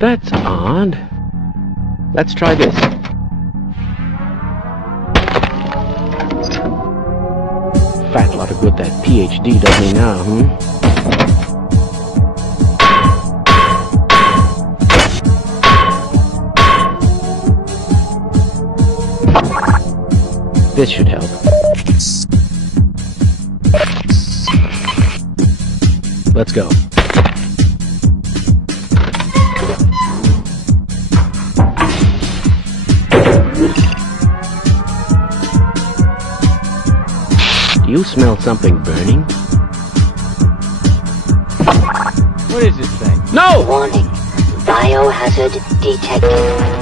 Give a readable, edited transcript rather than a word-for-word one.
That's odd. Let's try this. Fat lot of good that PhD does me now, This should help. Let's go. Do you smell something burning? What is this thing? No! Warning. Biohazard detected.